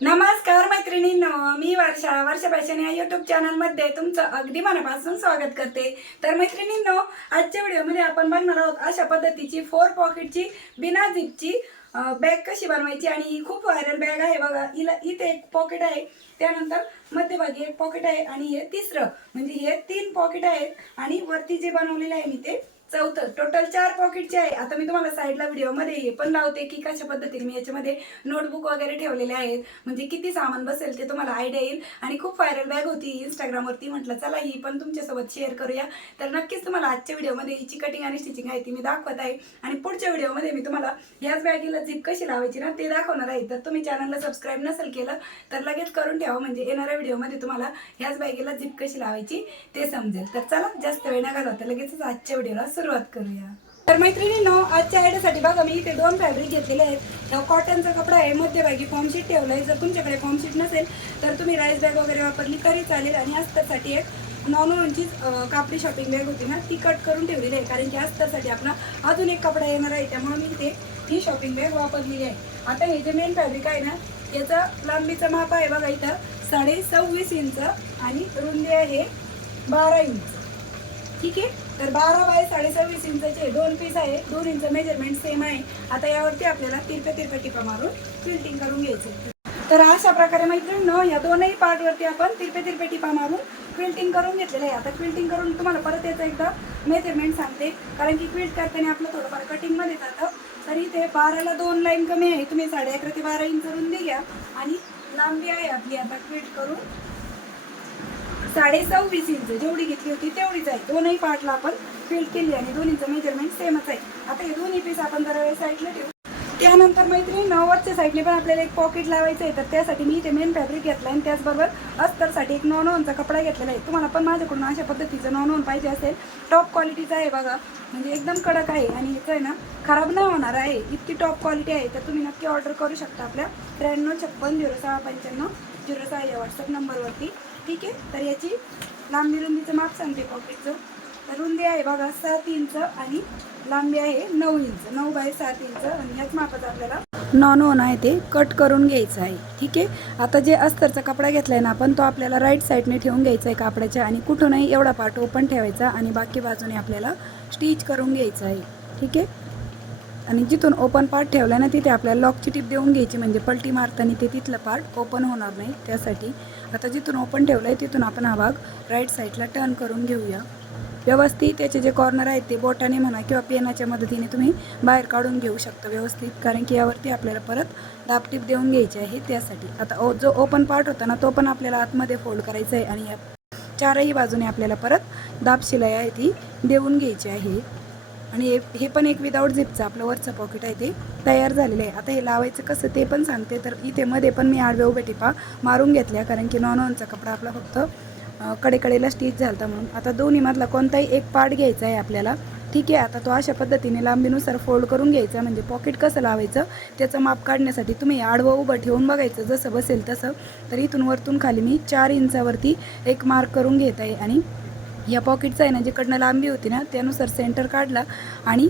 नमस्कार मैत्रिणींनो, मी वर्षा फॅशन या यूट्यूब चॅनलमध्ये तुमचं अगदी मनापासून स्वागत करते। तर मैत्रिणींनो, आजच्या व्हिडिओमध्ये आपण बघणार आहोत अशा पद्धतीची 4 पॉकेटची बिना झिपची बॅग कशी बनवायची। आणि ही खूप व्हायरल बॅग आहे बघा। इथे एक पॉकेट आहे, त्यानंतर मध्यभागी एक पॉकेट आहे आणि हे तिसरं म्हणजे हे 3 पॉकेट आहेत आणि वरती जे बनवलेले आहे मी ते चौथं, टोटल 4 पॉकेटचे आहे। आता मी तुम्हाला साईडला व्हिडिओमध्ये हे पण लावते की कशा पद्धतीने मी याच्यामध्ये नोटबुक वगैरे ठेवलेले आहेत, म्हणजे किती सामान बसेल ते तुम्हाला आयडिया येईल। आणि खूप व्हायरल बॅग होती इंस्टाग्रामवरती, म्हटलं चला ही पण तुमच्यासोबत शेअर करूया। तर नक्कीच तुम्हाला आजच्या व्हिडिओमध्ये हिची कटिंग आणि स्टिचिंग आहे ती मी दाखवत आहे आणि पुढच्या व्हिडिओमध्ये मी तुम्हाला याच बॅगीला झिप कशी लावायची ना ते दाखवणार आहे। तर तुम्ही चॅनलला सबस्क्राईब नसेल केलं तर लगेच करून ठेवा, म्हणजे येणाऱ्या व्हिडिओमध्ये तुम्हाला याच बॅगीला झिप कशी लावायची ते समजेल। तर चला जास्त वेळ न घालवता लगेचच आजच्या व्हिडिओला सुरुवात करूया। तर मैत्रिणींनो, आजच्या आयडियासाठी बघा मी इथे 2 फॅब्रिक घेतलेले आहेत। कॉटनचा कपडा आहे, मध्यभागी फॉर्म शीट ठेवलंय। जर तुमच्याकडे फॉर्म शीट नसेल तर तुम्ही राईस बॅग वगैरे वापरली तरी चालेल। आणि अस्तरसाठी एक नॉनची कापडी शॉपिंग बॅग होती ना ती कट करून ठेवलेली आहे, कारण की अस्तरसाठी आपला अजून एक कपडा येणार आहे, त्यामुळे मी इथे ही शॉपिंग बॅग वापरलेली आहे। आता हे जे मेन फॅब्रिक आहे ना याचं लांबीचं माप आहे बघा इथं 26.5 इंच आणि रुंदी आहे 12 इंच। ठीक आहे, तर 12 बाय 26.5 इंचचे 2 पीस आहे, 2 इंच मेजरमेंट सेम आहे। आता यावरती आपल्याला तिरपे टिपा मारून क्विल्टिंग करून घ्यायचे। तर अशा प्रकारे मैत्रिणींनो या दोनही पार्टवरती आपण तिरपे टिपा मारून क्विल्टिंग करून घेतलेलं आहे। आता क्विल्टिंग करून तुम्हाला परत याचं एकदा मेजरमेंट सांगते, कारण की क्विल्ट करताना आपलं थोडंफार कटिंगमध्ये जातं। तर इथे 12ला 2 लाईन कमी आहे, तुम्ही 11.5 ते 12 इंच रुंदी घ्या आणि लांबी आहे आपली आता क्विल्ट करून 26.5 इंच जेवढी घेतली होती तेवढीच आहे। दोनही पार्टला आपण क्विल्ट केली आणि दोन्हीचं मेजरमेंट सेमच आहे। आता हे दोन्ही पीस आपण जरा वेळ साईडला ठेवू। त्यानंतर मैत्रिणी वरच्या साईडने पण आपल्याला एक पॉकेट लावायचं आहे, तर त्यासाठी मी इथे मेन फॅब्रिक घेतला आणि त्याचबरोबर अस्तरसाठी एक नॉनचा कपडा घेतलेला आहे। तुम्हाला पण माझ्याकडून अशा पद्धतीचं नॉन पाहिजे असेल, टॉप क्वालिटीचा आहे बघा, म्हणजे एकदम कडक आहे आणि याचं आहे ना खराब नाही होणार आहे, इतकी टॉप क्वालिटी आहे। तर तुम्ही नक्की ऑर्डर करू शकता आपल्या 9356069506 या व्हॉट्सअप नंबरवरती। ठीक आहे, तर याची लांबी रुंदीचं माप सांगते पॉकेटचं। तर रुंदी आहे बघा 7 इंच आणि लांबी आहे 9 इंच, 9 बाय 7 इंच। आणि याच मापाचं आपल्याला नॉन आहे ते कट करून घ्यायचं आहे। ठीक आहे, आता जे अस्तरचा कपडा घेतलाय ना आपण तो आपल्याला राईट साईडने ठेवून घ्यायचा आहे कापडाच्या, आणि कुठूनही एवढा पार्ट ओपन ठेवायचा आणि बाकी बाजूने आपल्याला स्टिच करून घ्यायचं आहे। ठीक आहे, आणि जिथून ओपन पार्ट ठेवला ना तिथे आपल्याला लॉकची टिप देऊन घ्यायची, म्हणजे पलटी मारताना ते तिथलं पार्ट ओपन होणार नाही त्यासाठी। आता जिथून ओपन ठेवलं आहे तिथून आपण हा भाग राईट साईडला टर्न करून घेऊया व्यवस्थित। त्याचे जे कॉर्नर आहेत ते बोटाने म्हणा किंवा पेनाच्या मदतीने तुम्ही बाहेर काढून घेऊ शकता व्यवस्थित, कारण की यावरती आपल्याला परत दाबटीप देऊन घ्यायची आहे त्यासाठी। आता जो ओपन पार्ट होता ना तो पण आपल्याला आतमध्ये फोल्ड करायचा आहे आणि या चारही बाजूने आपल्याला परत दाब शिलाई आहे ती देऊन घ्यायची आहे। आणि हे पण एक विदाऊट झिपचं आपलं वरचं पॉकेट आहे ते तयार झालेलं आहे। आता हे लावायचं कसं ते पण सांगते। तर इथे मध्ये पण मी आडव्या उभ्या टिपा मारून घेतल्या, कारण की नॉनचा कपडा आपला फक्त कडेला स्टिच झाला म्हणून। आता दोन्हीमधला कोणताही एक पार्ट घ्यायचा आहे आपल्याला। ठीक आहे, आता तो अशा पद्धतीने लांबीनुसार फोल्ड करून घ्यायचा, म्हणजे पॉकेट कसं लावायचं त्याचं माप काढण्यासाठी तुम्ही आडवं उभं ठेवून बघायचं जसं बसेल तसं। तर इथून वरतून खाली मी 4 इंचावरती एक मार्क करून घेत आहे आणि या पॉकेटचा आहे ना जिकडनं लांबी होती ना त्यानुसार सेंटर काढला आणि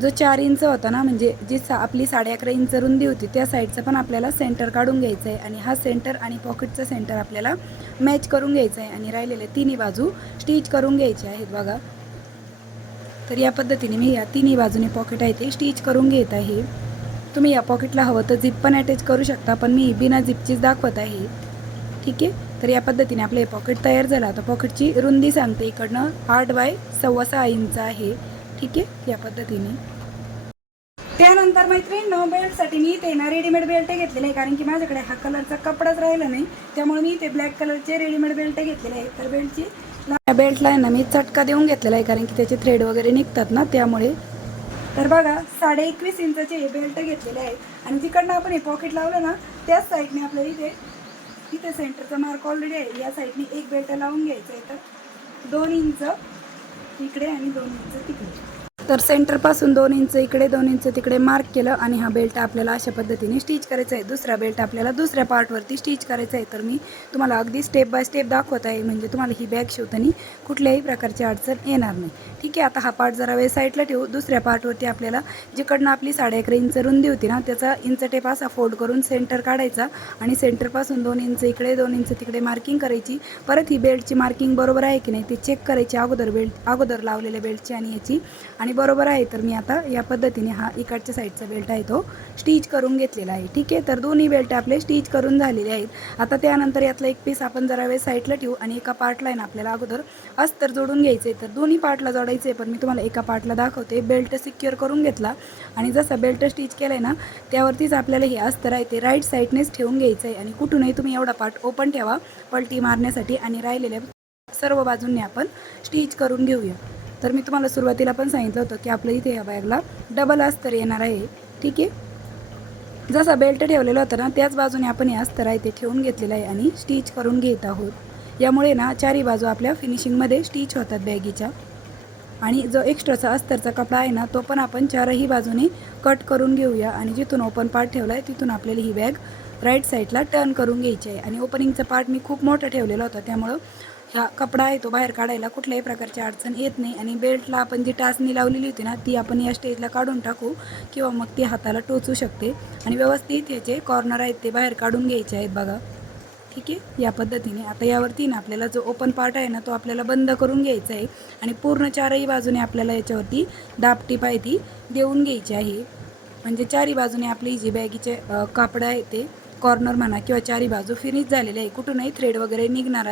जो 4 इंच होता ना, म्हणजे जी आपली 11.5 इंच रुंदी होती त्या साईडचं पण आपल्याला सेंटर काढून घ्यायचं आहे। आणि हा सेंटर आणि पॉकेटचं सेंटर आपल्याला मॅच करून घ्यायचं आहे आणि राहिलेले तिन्ही बाजू स्टिच करून घ्यायचे आहेत बघा। तर या पद्धतीने मी या तिन्ही बाजूने पॉकेट आहे ते स्टिच करून घेत आहे। तुम्ही या पॉकेटला हवं तर झिप पण अटॅच करू शकता, पण मी बिना झिपचीच दाखवत आहे। ठीक आहे, तर या पद्धतीने आपलं हे पॉकेट तयार झालं। आता पॉकेटची रुंदी सांगते, इकडनं 8 बाय 6.25 इंच आहे। ठीक आहे, या पद्धतीने। त्यानंतर मैत्रिणींनो बेल्टसाठी मी इथे ना रेडीमेड बेल्ट घेतलेले आहे, कारण की माझ्याकडे हा कलरचा कपडाच राहिला नाही, त्यामुळे मी इथे ब्लॅक कलरचे रेडीमेड बेल्ट घेतलेले आहेत। तर बेल्टला आहे ना मी चटका देऊन घेतलेला आहे, कारण की त्याचे थ्रेड वगैरे निघतात ना त्यामुळे। तर बघा 21.5 इंचचे हे बेल्ट घेतलेले आहेत आणि जिकडनं आपण हे पॉकेट लावलं ना त्याच साईडने आपल्याला इथे सेंटरचा मार्क ऑलरेडी आहे, या साईडने एक बेल्ट लावून घ्यायचा आहे। तर 2 इंच इकडे आणि 2 इंच तिकडे। तर सेंटरपासून 2 इंच इकडे 2 इंच तिकडे मार्क केलं आणि हा बेल्ट आपल्याला अशा पद्धतीने स्टिच करायचा आहे. दुसरा बेल्ट आपल्याला दुसऱ्या पार्टवरती स्टिच करायचा आहे. तर मी तुम्हाला अगदी स्टेप बाय स्टेप दाखवत आहे, म्हणजे तुम्हाला ही बॅग शिवताना कुठल्याही प्रकारची अडचण येणार नाही. ठीक आहे. आता हा पार्ट जरा वेळ साईडला ठेवू. दुसऱ्या पार्टवरती आपल्याला जिकडनं आपली 11.5 इंच रुंदी होती ना, त्याचा इंच टेप असा फोल्ड करून सेंटर काढायचा आणि सेंटरपासून 2 इंच इकडे 2 इंच तिकडे मार्किंग करायची. परत ही बेल्टची मार्किंग बरोबर आहे की नाही ते चेक करायची अगोदर लावलेल्या बेल्टची आणि याची, आणि बरोबर आहे. तर मी आता या पद्धतीने हा इकडच्या साईडचा बेल्ट आहे तो स्टिच करून घेतलेला आहे. ठीक आहे. तर दोन्ही बेल्ट आपले स्टिच करून झालेले आहेत. आता त्यानंतर यातला एक पीस आपण जरा वेळ साईडला ठेवू आणि एका पार्टला आहे ना आपल्याला अगोदर अस्तर जोडून घ्यायचं आहे. तर दोन्ही पार्टला जोडायचं आहे, पण मी तुम्हाला एका पार्टला दाखवते. बेल्ट सिक्युअर करून घेतला आणि जसा बेल्ट स्टिच केला आहे ना त्यावरतीच आपल्याला हे अस्तर आहे ते राईट साईडनेच ठेवून घ्यायचं आहे आणि कुठूनही तुम्ही एवढा पार्ट ओपन ठेवा पलटी मारण्यासाठी आणि राहिलेल्या सर्व बाजूंनी आपण स्टिच करून घेऊया. तर मी तुम्हाला सुरुवातीला पण सांगितलं होतं की आपल्या इथे या बॅगला डबल अस्तर येणार आहे. ठीक आहे. जसा बेल्ट ठेवलेला होता ना त्याच बाजूने आपण हे अस्तर आहे ते ठेवून घेतलेलं आहे आणि स्टिच करून घेत आहोत. यामुळे ना चारही बाजू आपल्या फिनिशिंगमध्ये स्टिच होतात बॅगीच्या. आणि जो एक्स्ट्राचा अस्तरचा कपडा आहे ना तो पण आपण चारही बाजूने कट करून घेऊया आणि जिथून ओपन पार्ट ठेवला आहे तिथून आपल्याला ही बॅग राईट साईडला टर्न करून घ्यायची आहे. आणि ओपनिंगचा पार्ट मी खूप मोठा ठेवलेला होता, त्यामुळं हा कपडा आहे तो बाहेर काढायला कुठल्याही प्रकारची अडचण येत नाही. आणि बेल्टला आपण जी टाचणी लावलेली होती ना ती आपण या स्टेजला काढून टाकू किंवा मग ती हाताला टोचू शकते. आणि व्यवस्थित ह्याचे कॉर्नर आहेत ते बाहेर काढून घ्यायचे आहेत बघा. ठीक आहे. या पद्धतीने आता यावरती ना आपल्याला जो ओपन पार्ट आहे ना तो आपल्याला बंद करून घ्यायचा आहे आणि पूर्ण चारही बाजूने आपल्याला याच्यावरती दाबटीप आहे ती देऊन घ्यायची आहे. म्हणजे चारही बाजूने आपली जी बॅगीचे कापड आहे ते कॉर्नर म्हणा किंवा चारही बाजू फिनिश झालेले आहे. कुठूनही थ्रेड वगैरे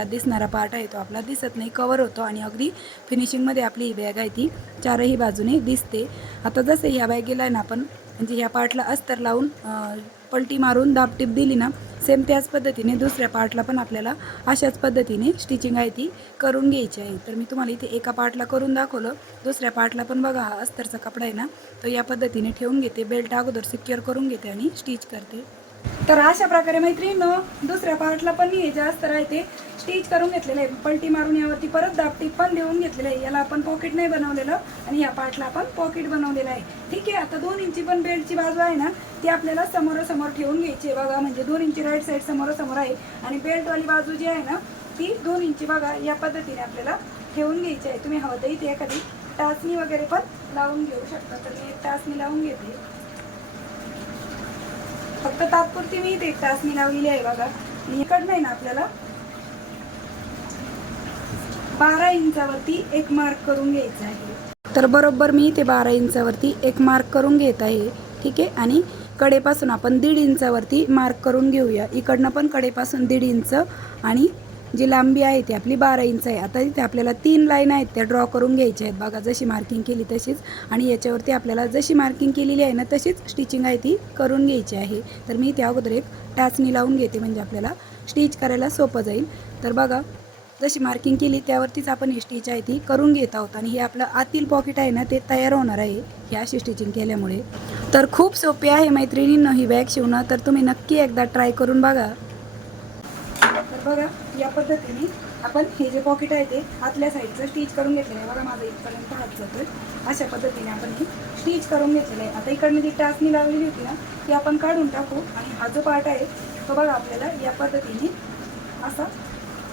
दिसणारा पार्ट आहे तो आपला दिसत नाही, कवर होतो आणि अगदी फिनिशिंगमध्ये आपली ही बॅग आहे ती चारही बाजूने दिसते. आता जसं ह्या बॅगेला आहे ना आपण म्हणजे ह्या पार्टला अस्तर लावून पलटी मारून दाबटीप दिली ना सेम त्याच पद्धतीने दुसऱ्या पार्टला पण आपल्याला अशाच पद्धतीने स्टिचिंग आहे ती करून घ्यायची आहे. तर मी तुम्हाला इथे एका पार्टला करून दाखवलं. दुसऱ्या पार्टला पण बघा हा अस्तरचा कपडा आहे ना तो या पद्धतीने ठेवून घेते, बेल्ट अगोदर सिक्युअर करून घेते आणि स्टिच करते. तर अशा प्रकारे मैत्रिणींनो दुसऱ्या पार्टला पण मी हे जे अस्तर आहे ते स्टिच करून घेतलेलं आहे. पलटी मारून यावरती परत दाबटीप पण देऊन घेतलेलं आहे. याला आपण पॉकेट नाही बनवलेलं आणि या पार्टला आपण पॉकेट बनवलेलं आहे. ठीक आहे. आता 2 इंची पण बेल्टची बाजू आहे ना ती आपल्याला समोरासमोर ठेवून घ्यायची आहे बघा. म्हणजे 2 इंची राईट साईड समोरासमोर आहे आणि बेल्टवाली बाजू जी आहे ना ती 2 इंची बघा या पद्धतीने आपल्याला ठेवून घ्यायची आहे. तुम्ही हवं तर इथे एखादी टाचणी वगैरे पण लावून घेऊ शकता. तर मी एक टाचणी लावून घेते. फक्त तात्पुरती मी इथे एक टाचणी लावलेली आहे बघा. इकडनं आहे ना आपल्याला 12 इंचावरती एक मार्क करून घ्यायचा आहे. तर बरोबर मी इथे 12 इंचावरती एक मार्क करून घेत आहे. ठीक आहे. आणि कडेपासून आपण 1.5 इंचावरती मार्क करून घेऊया. इकडनं पण कडेपासून 1.5 इंच आणि जी लांबी आहे ती आपली 12 इंच आहे. आता इथे आपल्याला 3 लाईन आहेत त्या ड्रॉ करून घ्यायच्या आहेत बघा. जशी मार्किंग केली तशीच आणि याच्यावरती आपल्याला जशी मार्किंग केलेली आहे ना तशीच स्टिचिंग आहे ती करून घ्यायची आहे. तर मी त्या अगोदर एक टाचणी लावून घेते म्हणजे आपल्याला स्टिच करायला सोपं जाईल. तर बघा जशी मार्किंग केली त्यावरतीच आपण ही स्टिच आहे ती करून घेत आहोत. आणि हे आपलं आतील पॉकेट आहे ना ते तयार होणार आहे ही अशी स्टिचिंग केल्यामुळे. तर खूप सोपी आहे मैत्रिणींनो ही बॅग शिवणं. तर तुम्ही नक्की एकदा ट्राय करून बघा. तर बघा या पद्धतीने आपण हे जे पॉकेट आहे ते आतल्या साईडचं स्टिच करून घेतलेलं आहे बघा. माझा इथपर्यंत हात जातोय. अशा पद्धतीने आपण हे स्टिच करून घेतलेलं आहे. आता इकडनं जी टाचणी लावलेली होती ना ती आपण काढून टाकू आणि हा जो पार्ट आहे तो बघा आपल्याला या पद्धतीने असा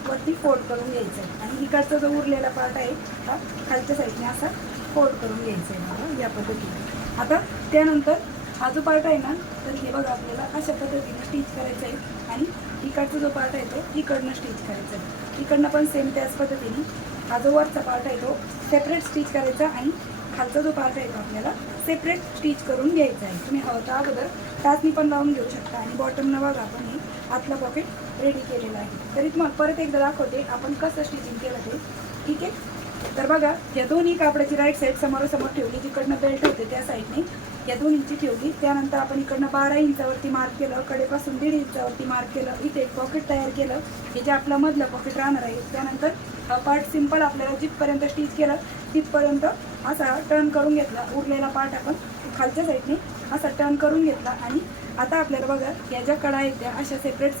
वरती फोल्ड करून घ्यायचं आहे आणि इकडचा जो उरलेला पार्ट आहे हा खालच्या साईडने असा फोल्ड करून घ्यायचा आहे बघा या पद्धतीने. आता त्यानंतर हा जो पार्ट आहे ना तर हे बघा आपल्याला अशा पद्धतीने स्टिच करायचं आहे आणि इकडचा जो पार्ट आहे तो इकडनं स्टिच करायचा आहे. इकडनं पण सेम त्याच पद्धतीने हा जो वरचा पार्ट आहे तो सेपरेट स्टिच करायचा आणि खालचा जो पार्ट आहे तो आपल्याला सेपरेट स्टिच करून घ्यायचा आहे. तुम्ही हवं तर अगोदर टाचणी पण लावून घेऊ शकता. आणि बॉटमनं बघा आपण हे आतला पॉकेट रेडी केलेला आहे. तरी तुम्हाला परत एकदा दाखवते आपण कसं स्टिचिंग केलं ते. ठीक आहे. तर बघा या दोन्ही कापडाची राईट साईड समोरासमोर ठेवली. जिकडनं बेल्ट होते त्या साईडने या 2 इंची ठेवली. त्यानंतर आपण इकडनं 12 इंचावरती मार्क केलं. कडेपासून 1.5 इंचावरती मार्क केलं. इथे एक पॉकेट तयार केलं हे जे आपलं मधलं पॉकेट राहणार आहे. त्यानंतर पार्ट सिंपल आपल्याला जिथपर्यंत स्टिच केलं तिथपर्यंत असा टर्न करून घेतला. उरलेला पार्ट आपण खालच्या साईडने असा टर्न करून घेतला आणि आता आपल्याला बघा या ज्या कडा आहेत त्या अशा सेपरेट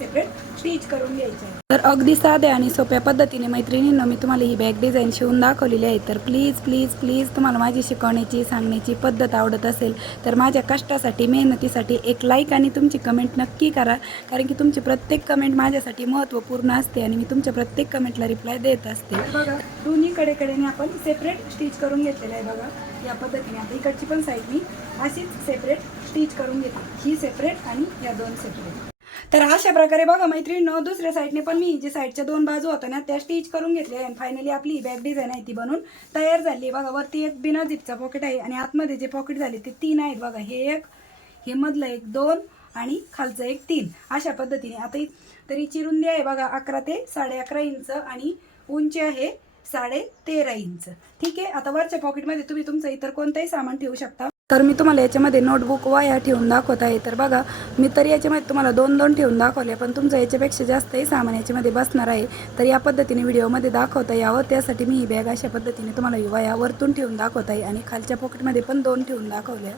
स्टिच करून घ्यायच्या आहेत. तर अगदी साध्या आणि सोप्या पद्धतीने मैत्रिणींनो मी तुम्हाला ही बॅग डिझाईन शिवून दाखवलेली आहे. तर प्लीज प्लीज प्लीज तुम्हाला माझी शिकवण्याची सांगण्याची पद्धत आवडत असेल तर माझ्या कष्टासाठी मेहनतीसाठी एक लाईक आणि तुमची कमेंट नक्की करा, कारण की तुमची प्रत्येक कमेंट माझ्यासाठी महत्त्वपूर्ण असते आणि मी तुमच्या प्रत्येक कमेंटला रिप्लाय देत असते. बघा दोन्ही कडेने आपण सेपरेट स्टिच करून घेतलेलं आहे. बघा या पद्धतीने आता इकडची पण साईड मी अशीच सेपरेट स्टिच करून घेते, ही सेपरेट आणि या दोन सेपरेट. तर अशा प्रकारे बघा मैत्रिणींनो दुसऱ्या साईडने पण मी जे साईडच्या दोन बाजू होत्या ना त्या स्टिच करून घेतल्या आणि फायनली आपली बॅग डिझाईन आहे ती बनून तयार झाली. बघा वरती एक बिना झिपचा पॉकेट आहे आणि आतमध्ये जे पॉकेट झाले ते 3 आहेत. बघा हे एक, हे मधलं एक 2 आणि खालचं एक 3 अशा पद्धतीने. आता तरी रुंदी आहे बघा 11 ते 11.5 इंच आणि उंची आहे 13.5 इंच. ठीक आहे. आता वरच्या पॉकेटमध्ये तुम्ही तुमचं इतर कोणतंही सामान ठेवू शकता. तर मी तुम्हाला याच्यामध्ये नोटबुक वह्या ठेवून दाखवत आहे. तर बघा मी तर याच्यामध्ये तुम्हाला 2 ठेवून दाखवले, पण तुमचं याच्यापेक्षा जास्तही सामान याच्यामध्ये बसणार आहे. तर या पद्धतीने व्हिडिओमध्ये दाखवता यावं त्यासाठी मी ही बॅग अशा पद्धतीने तुम्हाला वह्या वरतून ठेवून दाखवत आहे आणि खालच्या पॉकेटमध्ये पण 2 ठेवून दाखवल्या.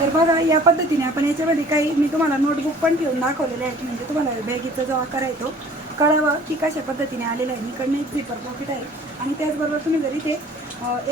तर बघा या पद्धतीने आपण याच्यामध्ये काही मी तुम्हाला नोटबुक पण ठेवून दाखवलेले आहेत, म्हणजे तुम्हाला बॅगीचा जो आकार आहे तो कळावा की कशा पद्धतीने आलेला आहे. इकडनं एक झिपर पॉकेट आहे आणि त्याचबरोबर तुम्ही जरी ते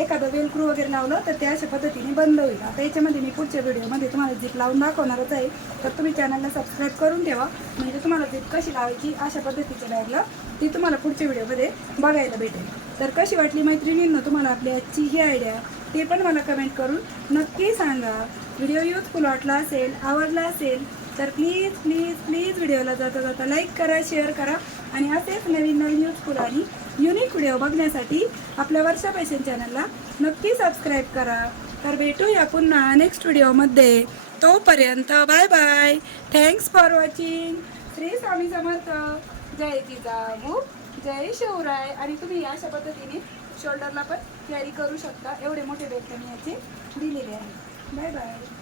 एखादं वेलक्रू वगैरे लावलं तर ते अशा पद्धतीने बंद होईल. आता याच्यामध्ये मी पुढच्या व्हिडिओमध्ये तुम्हाला झिप लावून दाखवणारच आहे. तर तुम्ही चॅनलला सबस्क्राईब करून ठेवा, म्हणजे तुम्हाला झिप कशी लावायची अशा पद्धतीच्या बॅगला ती तुम्हाला पुढच्या व्हिडिओमध्ये बघायला भेटेल. तर कशी वाटली मैत्रिणींनो तुम्हाला आपली आजची ही आयडिया ते पण मला कमेंट करून नक्की सांगा. व्हिडिओ युजफुल वाटला असेल, आवडला असेल तर प्लीज प्लीज प्लीज व्हिडिओला जाता जाता लाईक करा, शेअर करा आणि असेच नवीन नवीन युजफुल आणि युनिक व्हिडिओ बघण्यासाठी आपल्या वर्षा फॅशन चॅनलला नक्की सबस्क्राईब करा. तर भेटूया पुन्हा नेक्स्ट व्हिडिओमध्ये. तोपर्यंत bye bye. Thanks for watching. Shri Swami Samarth. जय जिजाऊ, जय शिवराय. आणि तुम्ही अशा पद्धतीने शोल्डरला पण कॅरी करू शकता. एवढे मोठे बेल्ट मी याचे दिलेले आहे. Bye bye.